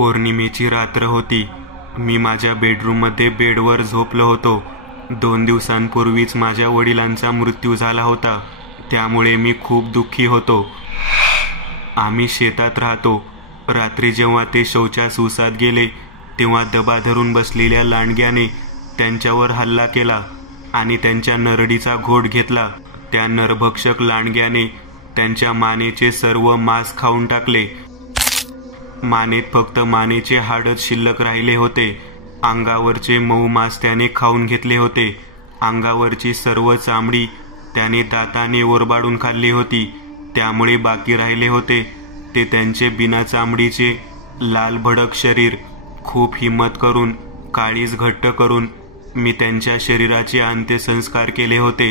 पौर्णिमेची रात्र होती. मी माझ्या बेडरूममध्ये बेडवर झोपलो होतो. 2 दिवसांपूर्वीच माझ्या वडिलांचा मृत्यू झाला होता, त्यामुळे मी खूप दुःखी होतो. आम्ही शेतात राहतो. रात्री जेव्हा ते शौचास उसात गेले तेव्हा दबा धरून बसलेल्या लांडग्याने त्यांच्यावर हल्ला केला आणि त्यांच्या नरडीचा घोट घेतला. त्या नरभक्षक लांडग्याने त्यांच्या मानेचे सर्व मांस खाऊन टाकले. मानेत फक्त मानेचे हाडच शिल्लक राहिले होते. अंगावरचे मऊ मांस त्याने खाऊन घेतले होते. अंगावरची सर्व चामडी त्याने दाताने ओरबाडून खाल्ली होती. त्यामुळे बाकी राहिले होते ते त्यांचे बिना चामडीचे लाल भडक शरीर. खूप हिम्मत करून, काळीज घट्ट करून मी त्यांच्या शरीराचे अंत्यसंस्कार केले होते.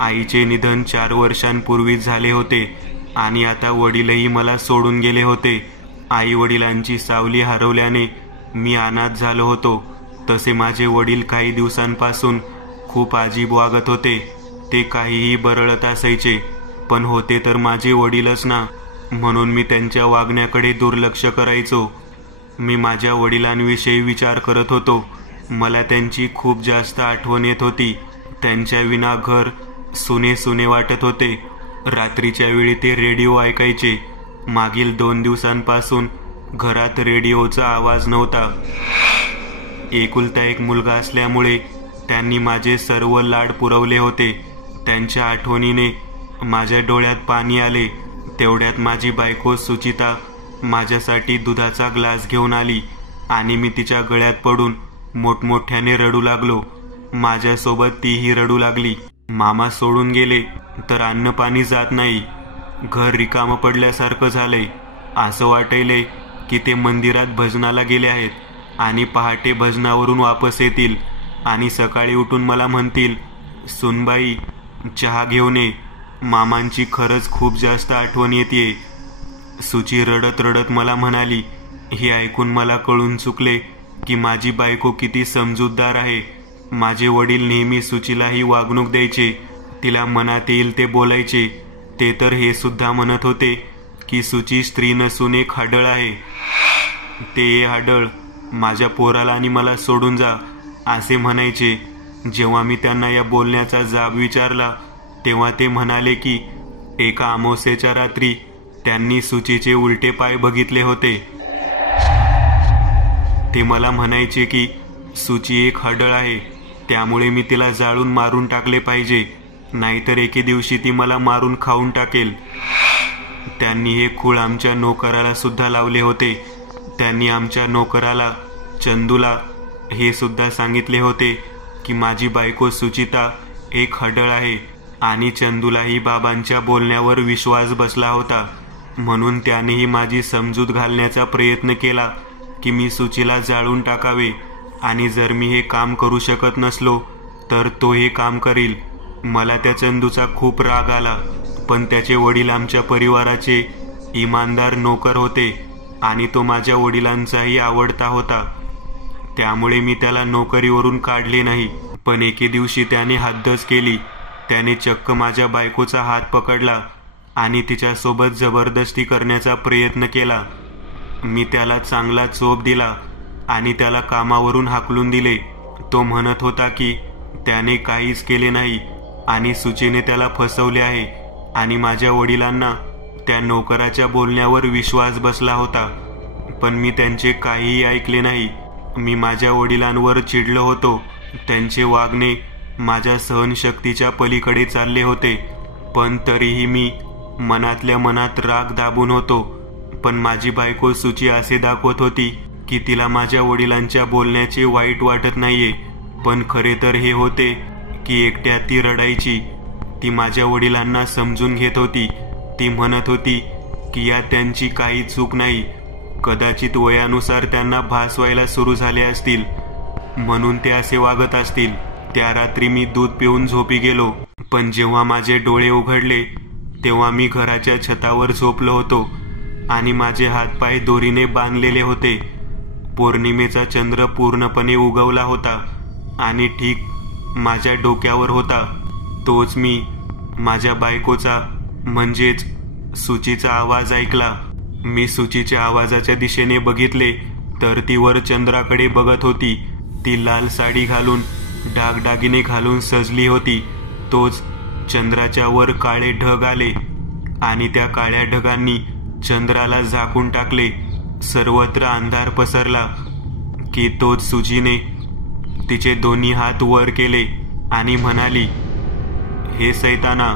आईचे निधन 4 वर्षांपूर्वीच झाले होते आणि आता वडीलही मला सोडून गेले होते. आई वडिलांची सावली हरवल्याने मी अनाथ झालो होतो. तसे माझे वडील काही दिवसांपासून खूप अजीब वागत होते. ते काहीही बरळत असायचे, पण होते तर माझे वडीलच ना, म्हणून मी त्यांच्या वागण्याकडे दुर्लक्ष करायचो. मी माझ्या वडिलांविषयी विचार करत होतो. मला त्यांची खूप जास्त आठवण येत होती. त्यांच्या विना घर सुने सुने वाटत होते. रात्रीच्या वेळी ते रेडिओ ऐकायचे. मागील 2 दिवसांपासून घरात रेडिओचा आवाज नव्हता. एकुलता एक मुलगा असल्यामुळे त्यांनी माझे सर्व लाड पुरवले होते. त्यांच्या आठवणीने माझ्या डोळ्यात पाणी आले. तेवढ्यात माझी बायको सुचिता माझ्यासाठी दुधाचा ग्लास घेऊन आली आणि मी तिच्या गळ्यात पडून मोठमोठ्याने रडू लागलो. माझ्यासोबत तीही रडू लागली. मामा सोडून गेले तर अन्न पाणी जात नाही. घर रिकामं पडल्यासारखं झालंय. असं वाटायलंय की ते मंदिरात भजनाला गेले आहेत आणि पहाटे भजनावरून वापस येतील आणि सकाळी उठून मला म्हणतील, सुनबाई चहा घेऊन ये. मामांची खरंच खूप जास्त आठवण येते. सुची रडत रडत मला म्हणाली. हे ऐकून मला कळून चुकले की माझी बायको किती समजूतदार आहे. माझे वडील नेहमी सुचीलाही वागणूक द्यायचे. तिला मनात येईल ते बोलायचे. ते तर हे सुद्धा म्हणत होते की सुची स्त्री नसून एक हाडळ आहे. ते हाडळ माझ्या पोराला आणि मला सोडून जा असे म्हणायचे. जेव्हा मी त्यांना या बोलण्याचा जाब विचारला तेव्हा ते म्हणाले की एका अमावस्येच्या रात्री त्यांनी सुचीचे उलटे पाय बघितले होते. ते मला म्हणायचे की सुची एक हाडळ आहे, त्यामुळे मी तिला जाळून मारून टाकले पाहिजे, नाहीतर एके दिवशी ती मला मारून खाऊन टाकेल. त्यांनी हे खूळ आमच्या नोकराला सुद्धा लावले होते. त्यांनी आमच्या नोकराला चंदूला हे सुद्धा सांगितले होते की माझी बायको सुचिता एक हाडळ आहे आणि चंदूलाही बाबांच्या बोलण्यावर विश्वास बसला होता. म्हणून त्यानेही माझी समजूत घालण्याचा प्रयत्न केला की मी सुचीला जाळून टाकावे आणि जर मी हे काम करू शकत नसलो तर तो हे काम करील. मला त्या चंदूचा खूप राग आला, पण त्याचे वडील आमच्या परिवाराचे इमानदार नोकर होते आणि तो माझ्या वडिलांचाही आवडता होता. त्यामुळे मी त्याला नोकरीवरून काढले नाही. पण एके दिवशी त्याने हद्दच केली. त्याने चक्क माझ्या बायकोचा हात पकडला आणि तिच्यासोबत जबरदस्ती करण्याचा प्रयत्न केला. मी त्याला चांगला चोप दिला आणि त्याला कामावरून हाकलून दिले. तो म्हणत होता की त्याने काहीच केले नाही आणि सुचीने त्याला फसवले आहे आणि माझ्या वडिलांना त्या नोकराच्या बोलण्यावर विश्वास बसला होता. पण मी त्यांचे काहीही ऐकले नाही. मी माझ्या वडिलांवर चिडलो होतो. त्यांचे वागणे माझ्या सहनशक्तीच्या पलीकडे चालले होते, पण तरीही मी मनातल्या मनात राग दाबून होतो. पण माझी बायको सुची असे दाखवत होती की तिला माझ्या वडिलांच्या बोलण्याचे वाईट वाटत नाहीये, पण खरे तर हे होते की एकट्या ती रडायची. ती माझ्या वडिलांना समजून घेत होती. ती म्हणत होती की यात त्यांची काही चूक नाही. कदाचित वयानुसार त्यांना भास व्हायला सुरू झाले असतील, म्हणून ते असे वागत असतील. त्या रात्री मी दूध पिऊन झोपी गेलो, पण जेव्हा माझे डोळे उघडले तेव्हा मी घराच्या छतावर झोपलो होतो आणि माझे हातपाय दोरीने बांधलेले होते. पौर्णिमेचा चंद्र पूर्णपणे उगवला होता आणि ठीक माझ्या डोक्यावर होता. तोच मी माझ्या बायकोचा म्हणजेच सुचीचा आवाज ऐकला. मी सुचीच्या आवाजाच्या दिशेने बघितले तर ती वर चंद्राकडे बघत होती. ती लाल साडी घालून डागडागिने घालून सजली होती. तोच चंद्राच्या वर काळे ढग आले आणि त्या काळ्या ढगांनी चंद्राला झाकून टाकले. सर्वत्र अंधार पसरला की तोच सुचीने तिचे दोन्ही हात वर केले आणि म्हणाली, हे सैताना,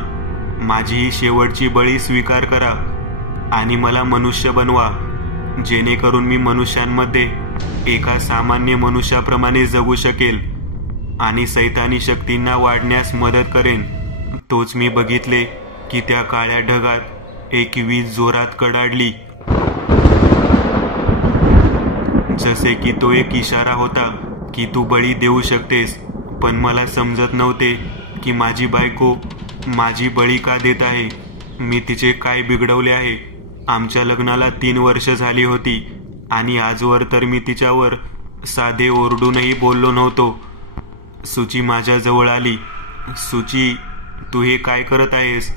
माझी ही शेवटची बळी स्वीकार करा आणि मला मनुष्य बनवा, जेणेकरून मी मनुष्यांमध्ये एका सामान्य मनुष्याप्रमाणे जगू शकेल आणि सैतानी शक्तींना वाढण्यास मदत करेन. तोच मी बघितले की त्या काळ्या ढगात एक वीज जोरात कडाडली, जसे की तो एक इशारा होता की तू बळी देऊ शकतेस. पण मला समजत नव्हते की माझी बायको माझी बळी का देत आहे. मी तिचे काय बिघडवले आहे. आमच्या लग्नाला 3 वर्ष झाली होती आणि आजवर तर मी तिच्यावर साधे ओरडूनही बोललो नव्हतो. सुची माझ्या जवळ आली. सुची, तू हे काय करत आहेस?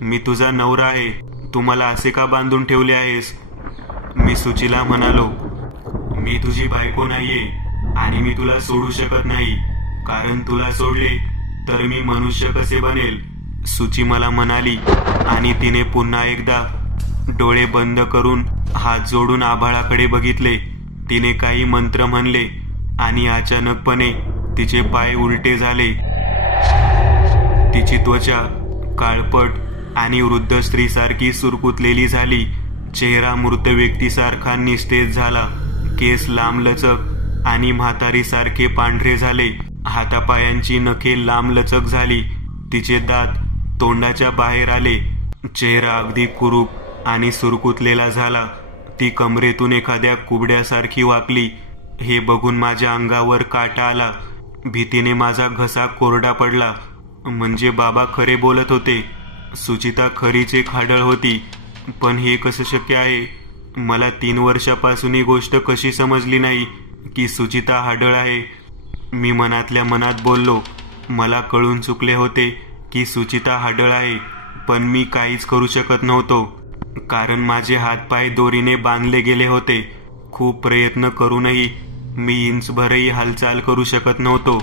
मी तुझा नवरा आहे. तू मला असे का बांधून ठेवले आहेस? मी सुचीला म्हणालो, मी तुझी बायको नाहीये आणि मी तुला सोडू शकत नाही, कारण तुला सोडले तर मी मनुष्य कसे बनेल. सुची मला म्हणाली आणि तिने पुन्हा एकदा डोळे बंद करून हात जोडून आभाळाकडे बघितले. तिने काही मंत्र म्हणले आणि अचानकपणे तिचे पाय उलटे झाले. तिची त्वचा काळपट आणि वृद्ध स्त्रीसारखी सुरकुतलेली झाली. चेहरा मृत व्यक्तीसारखा निस्तेज झाला. केस लांबलचक आणि म्हातारीसारखे पांढरे झाले. हातापायांची नखे लांबलचक झाली. तिचे दात तोंडाच्या बाहेर आले. चेहरा अगदी कुरूप आणि सुरकुतलेला झाला. ती कमरेतून एखाद्या कुबड्यासारखी वाकली. हे बघून माझ्या अंगावर काटा आला. भीतीने माझा घसा कोरडा पडला. म्हणजे बाबा खरे बोलत होते. सुचिता खरीच एक हाडळ होती. पण हे कसं शक्य आहे? मला 3 वर्षापासून ही गोष्ट कशी समजली नाही की सुचिता हाडळ आहे. मी मनातल्या मनात बोललो, मला कळून चुकले होते की सुचिता हाडळ आहे, पण मी काहीच करू शकत नव्हतो, कारण माझे हातपाय दोरीने बांधले गेले होते. खूप प्रयत्न करूनही मी इंचभरही हालचाल करू शकत नव्हतो.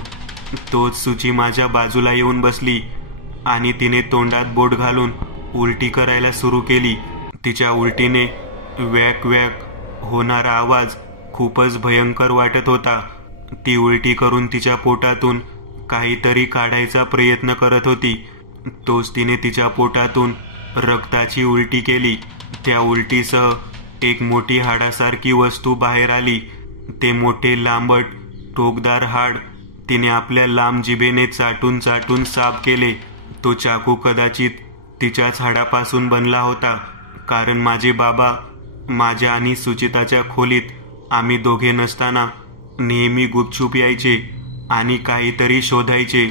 तोच सुची माझ्या बाजूला येऊन बसली आणि तिने तोंडात बोट घालून उलटी करायला सुरू केली. तिच्या उलटीने वॅक वॅक होणारा आवाज खूपच भयंकर वाटत होता. ती उलटी करून तिच्या पोटातून काहीतरी काढायचा प्रयत्न करत होती. तोच तिने तिच्या पोटातून रक्ताची उलटी केली. त्या उलटीसह एक मोठी हाडासारखी वस्तू बाहेर आली. ते मोठे लांबट टोकदार हाड तिने आपल्या लांब जिभेने चाटून चाटून साफ केले. तो चाकू कदाचित तिच्याच हाडापासून बनला होता, कारण माझे बाबा माझ्या आणि सुचिताच्या खोलीत आम्ही दोघे नसताना नेहमी गुपचूप यायचे आणि काहीतरी शोधायचे.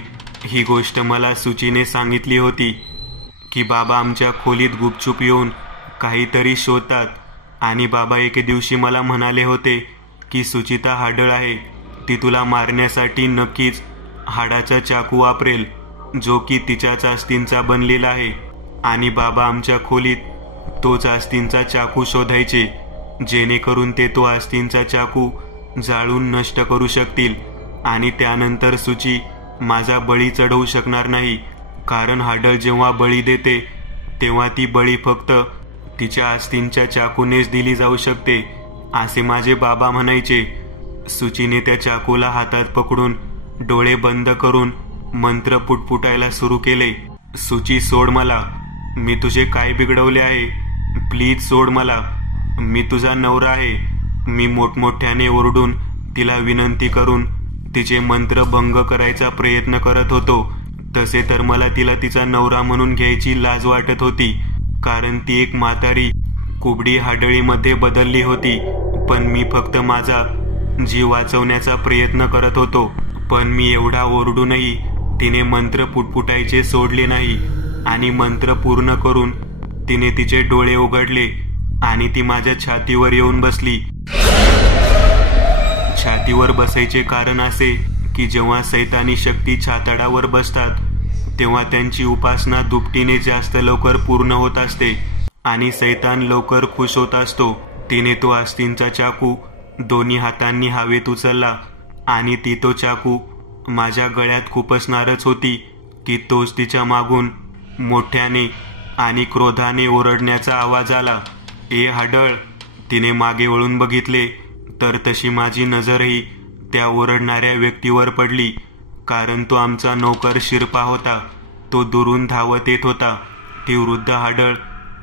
ही गोष्ट मला सुचीने सांगितली होती की बाबा आमच्या खोलीत गुपचूप येऊन काहीतरी शोधतात आणि बाबा एके दिवशी मला म्हणाले होते की सुचिता हाडळ आहे. ती तुला मारण्यासाठी नक्कीच हाडाचा चाकू वापरेल, जो की तिच्याच अस्थिंचा बनलेला आहे. आणि बाबा आमच्या खोलीत तोच अस्थिंचा चाकू शोधायचे, जेणेकरून ते तो अस्थिंचा चाकू जाळून नष्ट करू शकतील. आणि त्यानंतर सुची माझा बळी चढवू शकणार नाही, कारण हाडळ जेव्हा बळी देते तेव्हा ती बळी फक्त तिच्या अस्थिंच्या चाकूनेच दिली जाऊ शकते, असे माझे बाबा म्हणायचे. सुचीने त्या चाकूला हातात पकडून डोळे बंद करून मंत्र पुटपुटायला सुरू केले. सुची, सोड मला. मी तुझे काय बिघडवले आहे? प्लीज सोड मला. मी तुझा नवरा आहे. मी मोठमोठ्याने ओरडून तिला विनंती करून तिचे मंत्र भंग करायचा प्रयत्न करत होतो. तसे तर मला तिला तिचा नवरा म्हणून घ्यायची लाज वाटत होती, कारण ती एक म्हातारी कुबडी हाडळीमध्ये बदलली होती. पण मी फक्त माझा जीव वाचवण्याचा प्रयत्न करत होतो. पण मी एवढा ओरडूनही तिने मंत्र पुटपुटायचे सोडले नाही आणि मंत्र पूर्ण करून तिने तिचे डोळे उघडले आणि ती माझ्या छातीवर येऊन बसली. छातीवर बसायचे कारण असे की जेव्हा सैतानी शक्ती छातडावर बसतात तेव्हा त्यांची उपासना दुपटीने जास्त लवकर पूर्ण होत असते. आणि सैतान लवकर खुश होत असतो. तिने तो आस्तीनचा चाकू दोन्ही हातांनी हवेत उचलला आणि ती तो चाकू माझ्या गळ्यात खुपसणारच होती की तोच तिच्या मागून मोठ्याने आणि क्रोधाने ओरडण्याचा आवाज आला. ए हाडळ! तिने मागे वळून बघितले तर तशी माझी नजरही त्या ओरडणाऱ्या व्यक्तीवर पडली, कारण तो आमचा नौकर शिरपा होता. तो दुरून धावत येत होता. ती वृद्ध हाडळ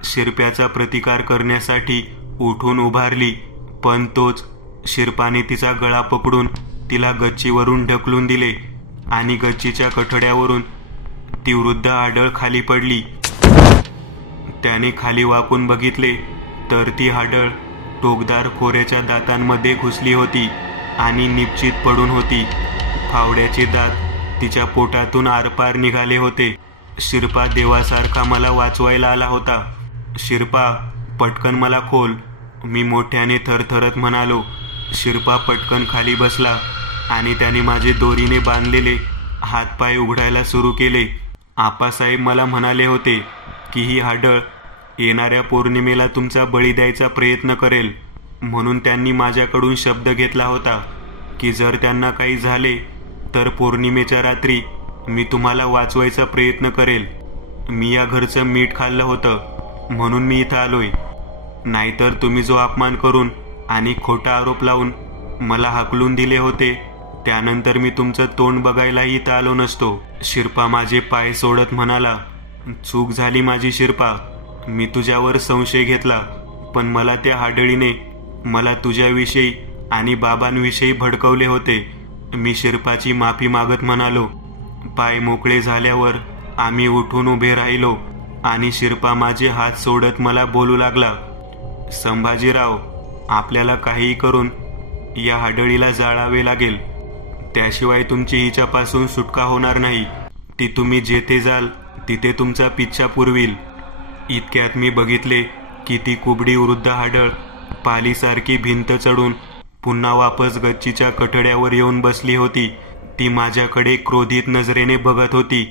शिरप्याचा प्रतिकार करण्यासाठी उठून उभारली, पण तोच शिरपाने तिचा गळा पकडून तिला गच्चीवरून ढकलून दिले आणि गच्चीच्या कठड्यावरून ती वृद्ध हाडळ खाली पडली. त्याने खाली वाकून बघितले तर ती हाडळ टोकदार खोऱ्याच्या दातांमध्ये घुसली होती आणि निपचित पडून होती. फावड्याचे दात तिच्या पोटातून आरपार निघाले होते. शिरपा देवासारखा मला वाचवायला आला होता. शिरपा, पटकन मला खोल, मी मोठ्याने थरथरत म्हणालो. शिरपा पटकन खाली बसला आणि त्याने माझे दोरीने बांधलेले हातपाय उघडायला सुरू केले. आप्पासाहेब मला म्हणाले होते की ही हाडळ येणाऱ्या पौर्णिमेला तुमचा बळी द्यायचा प्रयत्न करेल, म्हणून त्यांनी माझ्याकडून शब्द घेतला होता की जर त्यांना काही झाले तर पौर्णिमेच्या रात्री मी तुम्हाला वाचवायचा प्रयत्न करेल. मी या घरचं मीठ खाल्लं होतं म्हणून मी इथं आलोय, नाहीतर तुम्ही जो अपमान करून आणि खोटा आरोप लावून मला हाकलून दिले होते त्यानंतर मी तुमचं तोंड बघायलाही इथं आलो नसतो. शिरपा माझे पाय सोडत म्हणाला, चूक झाली माझी शिरपा, मी तुझ्यावर संशय घेतला, पण मला त्या हाडळीने मला तुझ्याविषयी आणि बाबांविषयी भडकवले होते. मी शिरपाची माफी मागत म्हणालो. पाय मोकळे झाल्यावर आम्ही उठून उभे राहिलो आणि शिरपा माझे हात सोडत मला बोलू लागला, संभाजीराव, आपल्याला काहीही करून या हाडळीला जाळावे लागेल, त्याशिवाय तुमची हिच्यापासून सुटका होणार नाही. ती तुम्ही जेथे जाल तिथे तुमचा पिच्छा पुरविल. इतक्यात मी बघितले की ती कुबडी वृद्ध हाडळ पालीसारखी भिंत चढून पुन्हा वापस गच्चीच्या कठड्यावर येऊन बसली होती. ती माझ्याकडे क्रोधित नजरेने बघत होती.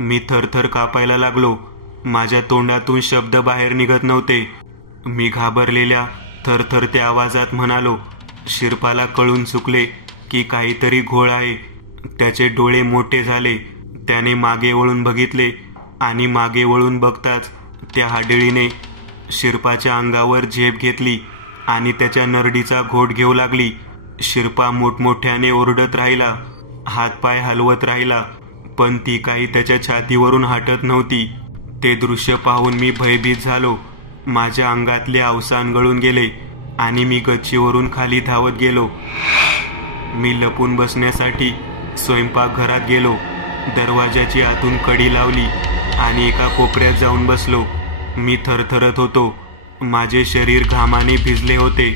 मी थरथर कापायला लागलो. माझ्या तोंडातून शब्द बाहेर निघत नव्हते. मी घाबरलेल्या थरथरत्या आवाजात म्हणालो. शिरपाला कळून चुकले की काहीतरी घोळ आहे. त्याचे डोळे मोठे झाले. त्याने मागे वळून बघितले आणि मागे वळून बघताच त्या हाडळीने शिरपाच्या अंगावर झेप घेतली आणि त्याच्या नरडीचा घोट घेऊ लागली. शिरपा मोठमोठ्याने ओरडत राहिला, हातपाय हलवत राहिला, पण ती काही त्याच्या छातीवरून हटत नव्हती. ते दृश्य पाहून मी भयभीत झालो. माझ्या अंगातले अवसान गळून गेले आणि मी गच्चीवरून खाली धावत गेलो. मी लपून बसण्यासाठी स्वयंपाकघरात गेलो. दरवाजाची आतून कडी लावली आणि एका कोपऱ्यात जाऊन बसलो. मी थरथरत होतो. माझे शरीर घामाने भिजले होते.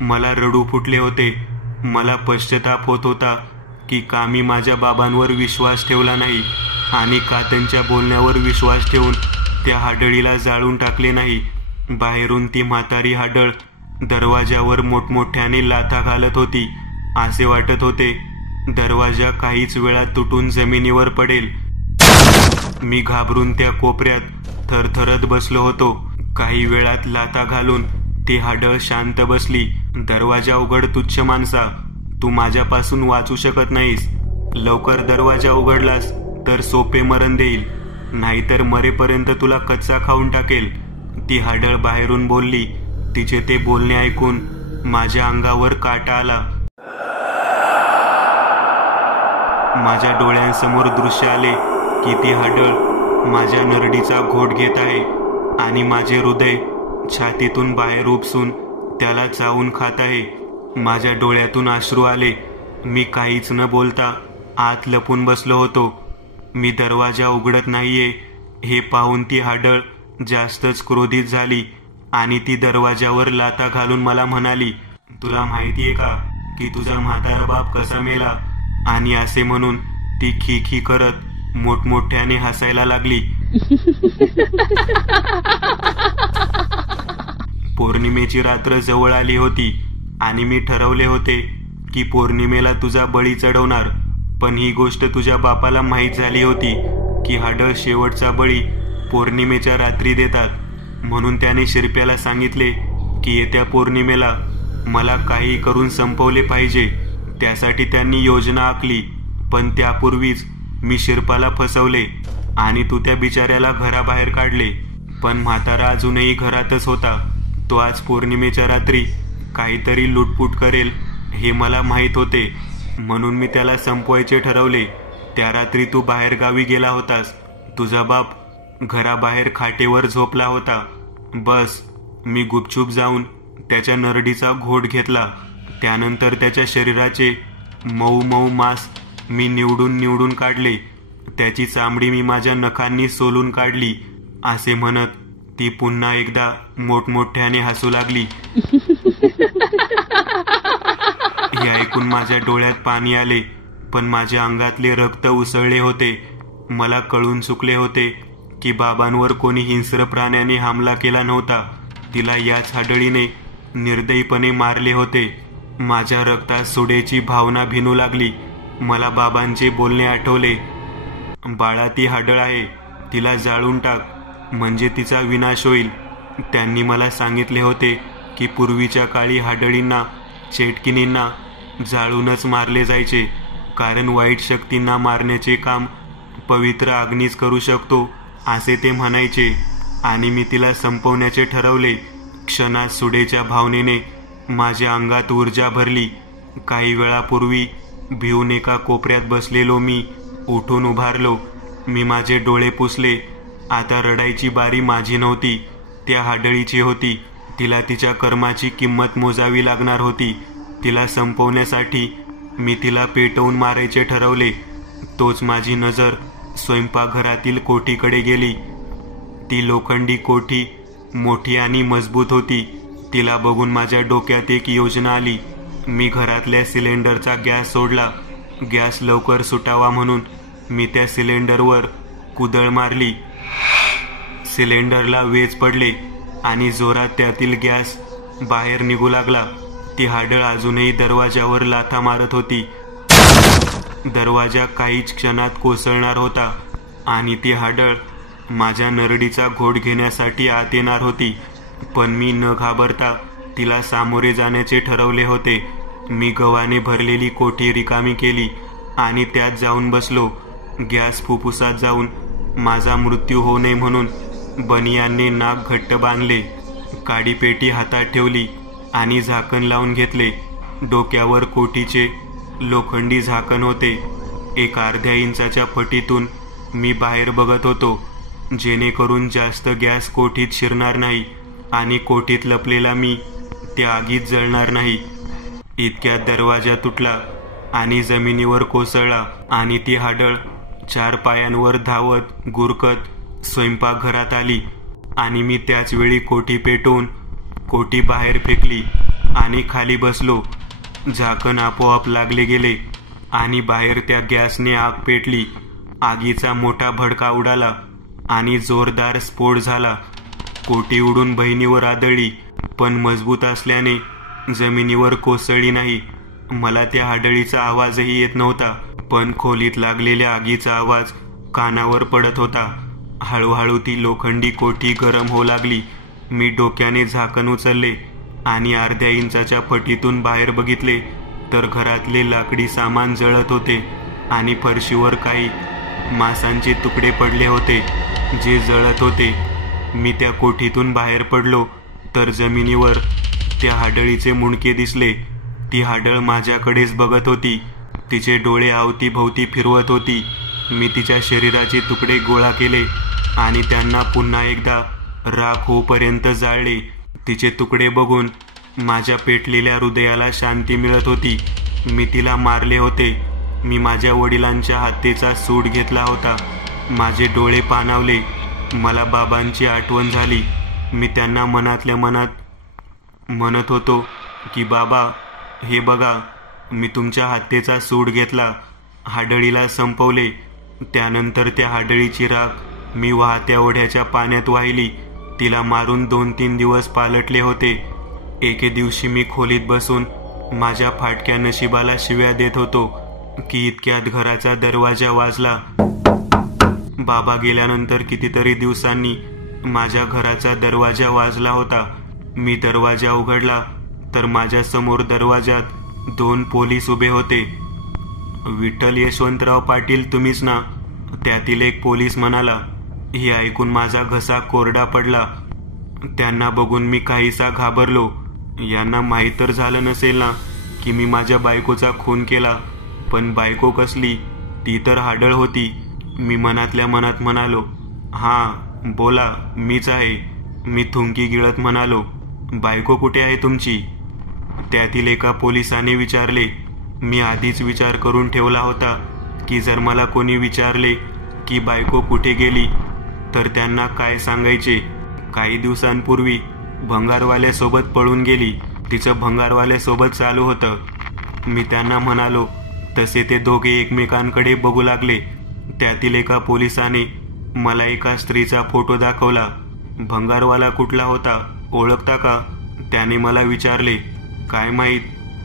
मला रडू फुटले होते. मला पश्चाताप होत होता की का मी माझ्या बाबांवर विश्वास ठेवला नाही आणि का त्यांच्या बोलण्यावर विश्वास ठेवून त्या हाडळीला जाळून टाकले नाही. बाहेरून ती म्हातारी हाडळ दरवाजावर मोठमोठ्याने लाथा घालत होती. असे वाटत होते दरवाजा काहीच वेळात तुटून जमिनीवर पडेल. मी घाबरून त्या कोपऱ्यात थरथरत बसलो होतो. काही वेळात लाथा घालून ती हाडळ शांत बसली. दरवाजा उघड तुच्छ माणसा, तू माझ्यापासून वाचू शकत नाहीस. लवकर दरवाजा उघडलास तर सोपे मरण देईल, नाहीतर मरेपर्यंत तुला कच्चा खाऊन टाकेल. ती हाडळ बाहेरून बोलली. तिचे ते बोलणे ऐकून माझ्या अंगावर काटा आला. माझ्या डोळ्यांसमोर दृश्य आले की ती हाडळ माझ्या नरडीचा घोट घेत आहे आणि माझे हृदय छातीतून बाहेर उपसून त्याला चावून खात आहे. माझ्या डोळ्यातून अश्रू आले. मी काहीच न बोलता आत लपून बसलो होतो. मी दरवाजा उघडत नाहीये हे पाहून ती हाडळ जास्तच क्रोधित झाली आणि ती दरवाजावर लाथा घालून मला म्हणाली, तुला माहितीये का की तुझा म्हातारा बाप कसा मेला? आणि असे म्हणून ती खी खी करत मोठमोठ्याने हसायला लागली. पौर्णिमेची रात्र जवळ आली होती आणि मी ठरवले होते की पौर्णिमेला तुझा बळी चढवणार. पण ही गोष्ट तुझ्या बापाला माहीत झाली होती की हाडळ शेवटचा बळी पौर्णिमेच्या रात्री देतात. म्हणून त्याने शिरप्याला सांगितले की येत्या पौर्णिमेला मला काही करून संपवले पाहिजे. त्यासाठी त्यांनी योजना आखली. पण त्यापूर्वीच मी शिरपाला फसवले आणि तू त्या बिचाऱ्याला घराबाहेर काढले. पण म्हातारा अजूनही घरातच होता. तो आज पौर्णिमेच्या रात्री काहीतरी लुटपूट करेल हे मला माहीत होते, म्हणून मी त्याला संपवायचे ठरवले. त्या रात्री तू बाहेर गावी गेला होतास. तुझा बाप घराबाहेर खाटेवर झोपला होता. बस मी गुपचूप जाऊन त्याच्या नरडीचा घोट घेतला. त्यानंतर त्याच्या शरीराचे मऊ मऊ मांस मी निवडून काढले. त्याची चामडी मी माझ्या नखांनी सोलून काढली. असे म्हणत ती पुन्हा एकदा मोठमोठ्याने हसू लागली. हे ऐकून माझ्या डोळ्यात पाणी आले, पण माझ्या अंगातले रक्त उसळले होते. मला कळून चुकले होते की बाबांवर कोणी हिंस्र प्राण्याने हमला केला नव्हता. तिला याच हाडळीने निर्दयीपणे मारले होते. माझ्या रक्तात सुडेची भावना भिनू लागली. मला बाबांचे बोलणे आठवले. बाळा, ती हाडळ आहे, तिला जाळून टाक, म्हणजे तिचा विनाश होईल. त्यांनी मला सांगितले होते की पूर्वीच्या काळी हाडळींना, चेटकिनींना जाळूनच मारले जायचे, कारण वाईट शक्तींना मारण्याचे काम पवित्र अग्नीच करू शकतो असे ते म्हणायचे. आणि मी तिला संपवण्याचे ठरवले. क्षणात सुडेच्या भावनेने माझ्या अंगात ऊर्जा भरली. काही वेळापूर्वी भिवून एका कोपऱ्यात बसलेलो मी उठून उभारलो. मी माझे डोळे पुसले. आता रडायची बारी माझी नव्हती, त्या हाडळीची होती. तिला तिच्या कर्माची किंमत मोजावी लागणार होती. तिला संपवण्यासाठी मी तिला पेटवून मारायचे ठरवले. तोच माझी नजर स्वयंपाकघरातील कोठीकडे गेली. ती लोखंडी कोठी मोठी आणि मजबूत होती. तिला बघून माझ्या डोक्यात एक योजना आली. मी घरातल्या सिलेंडरचा गॅस सोडला. गॅस लवकर सुटावा म्हणून मी त्या सिलेंडरवर कुदळ मारली. सिलेंडरला वेच पडले आणि जोरात त्यातील गॅस बाहेर निघू लागला. ती हाडळ अजूनही दरवाजावर लाथा मारत होती. दरवाजा काहीच क्षणात कोसळणार होता आणि ती हाडळ माझ्या नरडीचा घोट घेण्यासाठी आत येणार होती. पण मी न घाबरता तिला सामोरे जाण्याचे ठरवले होते. मी गव्हाने भरलेली कोठी रिकामी केली आणि त्यात जाऊन बसलो. गॅस फुफ्फुसात जाऊन माझा मृत्यू होऊ नये म्हणून बनियांनी नाक घट्ट बांधले. काडीपेटी हातात ठेवली आणि झाकण लावून घेतले. डोक्यावर कोठीचे लोखंडी झाकण होते. एक अर्ध्या इंचाच्या फटीतून मी बाहेर बघत होतो, जेणेकरून जास्त गॅस कोठीत शिरणार नाही आणि कोठीत लपलेला मी त्या आगीत जळणार नाही. इतक्यात दरवाजा तुटला आणि जमिनीवर कोसळला आणि ती हाडळ 4 पायांवर धावत गुरकत स्वयंपाकघरात आली आणि मी त्याच वेळी कोठी पेटवून कोठी बाहेर फेकली आणि खाली बसलो. झाकण आपोआप लागले गेले आणि बाहेर त्या गॅसने आग पेटली. आगीचा मोठा भडका उडाला आणि जोरदार स्फोट झाला. कोठी उडून बहिणीवर आदळली, पण मजबूत असल्याने जमिनीवर कोसळली नाही. मला त्या हाडळीचा आवाजही येत नव्हता, पण खोलीत लागलेल्या आगीचा आवाज कानावर पडत होता. हळूहळू ती लोखंडी कोठी गरम होऊ लागली. मी डोक्याने झाकण उचलले आणि अर्ध्या इंचाच्या फटीतून बाहेर बघितले तर घरातले लाकडी सामान जळत होते आणि फरशीवर काही मांसाचे तुकडे पडले होते जे जळत होते. मी त्या कोठीतून बाहेर पडलो तर जमिनीवर त्या हाडळीचे मुंडके दिसले. ती हाडळ माझ्याकडेच बघत होती. तिचे डोळे अवतीभोवती फिरवत होती. मी तिच्या शरीराचे तुकडे गोळा केले आणि त्यांना पुन्हा एकदा राख होईपर्यंत जाळले. तिचे तुकडे बघून माझ्या पेटलेल्या हृदयाला शांती मिळत होती. मी तिला मारले होते. मी माझ्या वडिलांच्या हत्येचा सूड घेतला होता. माझे डोळे पाणावले. मला बाबांची आठवण झाली. मी त्यांना मनातल्या मनात म्हणत होतो की बाबा, हे बघा, मी तुमच्या हत्येचा सूड घेतला, हाडळीला संपवले. त्यानंतर त्या हाडळीची राख मी वाहत्या ओढ्याच्या पाण्यात वाहिली. तिला मारून 2-3 दिवस पालटले होते. एके दिवशी मी खोलीत बसून माझ्या फाटक्या नशिबाला शिव्या देत होतो की इतक्यात घराचा दरवाजा वाजला. बाबा गेल्यानंतर कितीतरी दिवसांनी माझ्या घराचा दरवाजा वाजला होता. मी दरवाजा उघडला तर माझ्या समोर दरवाजात 2 पोलीस उभे होते. विठ्ठल यशवंतराव पाटील तुम्हीच ना? त्यातील एक पोलीस म्हणाला. हे ऐकून माझा घसा कोरडा पडला. त्यांना बघून मी काहीसा घाबरलो. यांना माहीत तर झालं नसेल ना की मी माझ्या बायकोचा खून केला. पण बायको कसली? ती तर हाडळ होती. मी मनातल्या मनात म्हणालो, हां बोला, मीच आहे. मी थुंकी गिळत म्हणालो, बायको कुठे आहे तुमची? त्यातील एका पोलिसाने विचारले. मी आधीच विचार करून ठेवला होता की जर मला कोणी विचारले की बायको कुठे गेली तर त्यांना काय सांगायचे. काही दिवसांपूर्वी भंगारवाल्यासोबत पळून गेली. तिचं भंगारवाल्यासोबत चालू होतं. मी त्यांना म्हणालो तसे ते दोघे एकमेकांकडे बघू लागले. त्यातील एका पोलिसाने मला एका स्त्रीचा फोटो दाखवला. भंगारवाला कुठला होता ओळखता का? त्याने मला विचारले. काय माहीत,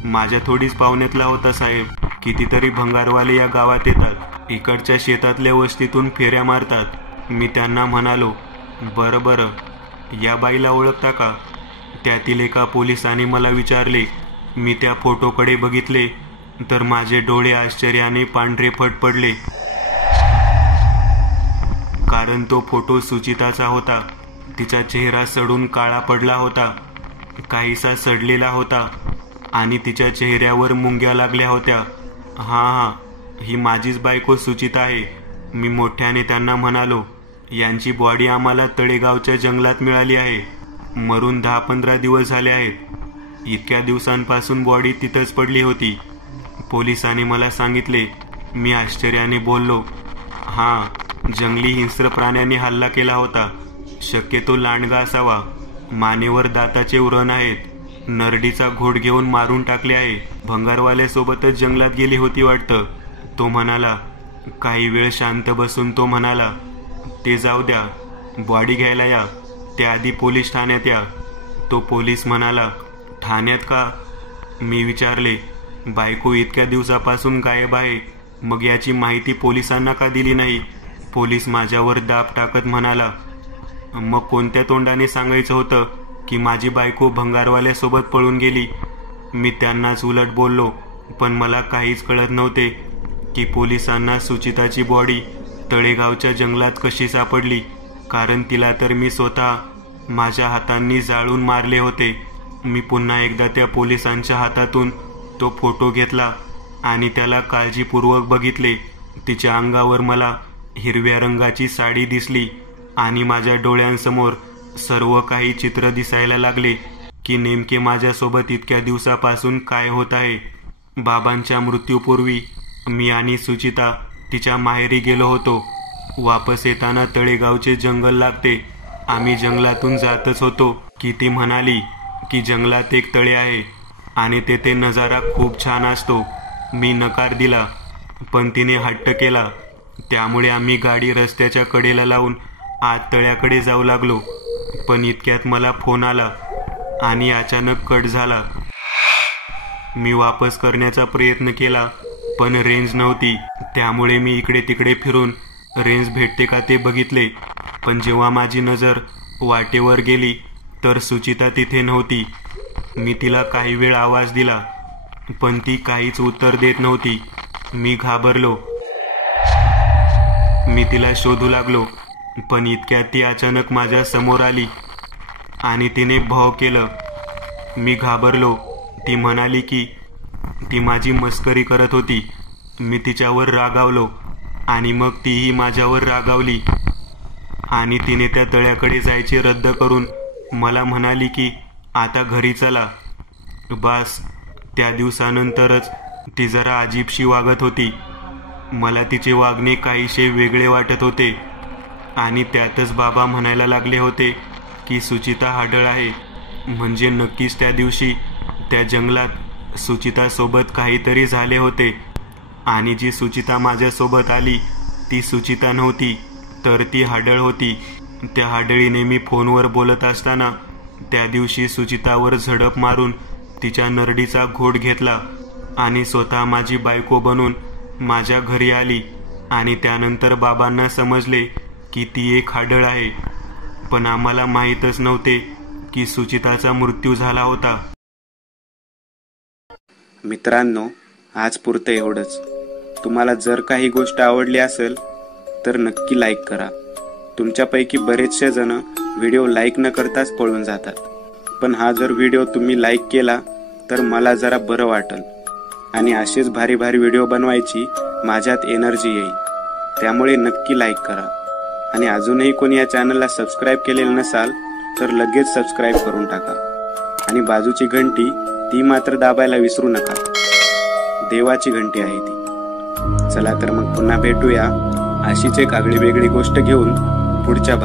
माझ्या थोडीच पाहुण्यातला होता साहेब. कितीतरी भंगारवाले या गावात येतात. इकडच्या शेतातल्या वस्तीतून फेऱ्या मारतात. मी त्यांना म्हणालो, बरं बरं, या बाईला ओळखता का? त्यातील एका पोलिसाने मला विचारले. मी त्या फोटोकडे बघितले तर माझे डोळे आश्चर्याने पांढरे फट पडले. कारण तो फोटो सुचिताचा होता. तिचा चेहरा सडून काळा पडला होता, काहीसा सडलेला होता आणि तिच्या चेहऱ्यावर मुंग्या लागल्या होत्या. हां, ही माझीच बायको सुचिता आहे. मी मोठ्याने त्यांना म्हणालो. यांची बॉडी आम्हाला तळेगावच्या जंगलात मिळाली आहे. मरून 10-15 दिवस झाले आहेत. इतक्या दिवसांपासून बॉडी तिथंच पडली होती. पोलिसांनी मला सांगितले. मी आश्चर्याने बोललो, हां, जंगली हिंस्र प्राण्याने हल्ला केला होता. शक्यतो लांडगा असावा. मानेवर दाताचे व्रण आहेत. नरडीचा घोट घेऊन मारून टाकले आहे. भंगारवाल्यासोबतच जंगलात गेली होती वाटतं. तो म्हणाला. काही वेळ शांत बसून तो म्हणाला, ते जाऊ द्या, बॉडी घ्यायला या. त्याआधी पोलीस ठाण्यात या. तो पोलीस म्हणाला, ठाण्यात का? मी विचारले, बायको इतक्या दिवसापासून गायब आहे, मग याची माहिती पोलिसांना का दिली नाही? पोलीस माझ्यावर दाब टाकत म्हणाला, मग कोणत्या तोंडाने सांगायचं होतं की माझी बायको भंगारवाल्यासोबत पळून गेली? मी त्यांनाच उलट बोललो. पण मला काहीच कळत नव्हते की पोलिसांना सुचिताची बॉडी तळेगावच्या जंगलात कशी सापडली. कारण तिला तर मी स्वतः माझ्या हातांनी जाळून मारले होते. मी पुन्हा एकदा त्या पोलिसांच्या हातातून तो फोटो घेतला आणि त्याला काळजीपूर्वक बघितले. तिच्या अंगावर मला हिरव्या रंगाची साडी दिसली आणि माझ्या डोळ्यांसमोर सर्व काही चित्र दिसायला लागले की नेमके माझ्यासोबत इतक्या दिवसापासून काय होत आहे. बाबांच्या मृत्यूपूर्वी मी आणि सुचिता तिच्या माहेरी गेलो होतो. वापस येताना तळेगावचे जंगल लागते. आम्ही जंगलातून जातच होतो की ती म्हणाली की जंगलात एक तळे आहे आणि तेथे नजारा खूप छान असतो. मी नकार दिला, पण तिने हट्ट केला. त्यामुळे आम्ही गाडी रस्त्याच्या कडेला लावून आत तळ्याकडे जाऊ लागलो. पण इतक्यात मला फोन आला आणि अचानक कट झाला. मी वापस करण्याचा प्रयत्न केला, पण रेंज नव्हती. त्यामुळे मी इकडे तिकडे फिरून रेंज भेटते का ते बघितले. पण जेव्हा माझी नजर वाटेवर गेली तर सुचिता तिथे नव्हती. मी तिला काही वेळ आवाज दिला, पण ती काहीच उत्तर देत नव्हती. मी घाबरलो. मी तिला शोधू लागलो, पण इतक्यात ती अचानक माझ्या समोर आली आणि तिने भॉव केलं. मी घाबरलो. ती म्हणाली की ती माझी मस्करी करत होती. मी तिच्यावर रागावलो आणि मग तीही माझ्यावर रागावली आणि तिने त्या तळ्याकडे जायचे रद्द करून मला म्हणाली की आता घरी चला. बस त्या दिवसानंतरच ती जरा अजीबशी वागत होती. मला तिचे वागणे काहीशे वेगळे वाटत होते आणि त्यातच बाबा म्हणायला लागले होते की सुचिता हाडळ आहे. म्हणजे नक्कीच त्या दिवशी त्या जंगलात सुचितासोबत काहीतरी झाले होते आणि जी सुचिता माझ्यासोबत आली ती सुचिता नव्हती, तर ती हाडळ होती. त्या हाडळीने मी फोनवर बोलत असताना त्या दिवशी सुचितावर झडप मारून तिच्या नरडीचा घोट घेतला आणि स्वतः माझी बायको बनून माझ्या घरी आली आणि त्यानंतर बाबांना समजले की ती एक हाडळ आहे. पण आम्हाला माहीतच नव्हते की सुचिताचा मृत्यू झाला होता. मित्रांनो, आज पुरतं एवढंच. तुम्हाला जर काही गोष्ट आवडली असेल तर नक्की लाईक करा. तुमच्यापैकी बरेचसे जण व्हिडिओ लाईक न करताच पळून जातात, पण हा जर व्हिडिओ तुम्ही लाईक केला तर मला जरा बरं वाटेल आणि असेच भारी भारी व्हिडिओ बनवायची माझ्यात एनर्जी येईल. त्यामुळे नक्की लाईक करा आणि अजूनही कोणी या चॅनलला सबस्क्राईब केलेलं नसाल तर लगेच सबस्क्राईब करून टाका आणि बाजूची घंटी ती मात्र दाबायला विसरू नका. देवाची घंटी आहे ती. चला तर मग पुन्हा भेटूया अशीच एक आगळी वेगळी गोष्ट घेऊन पुढच्या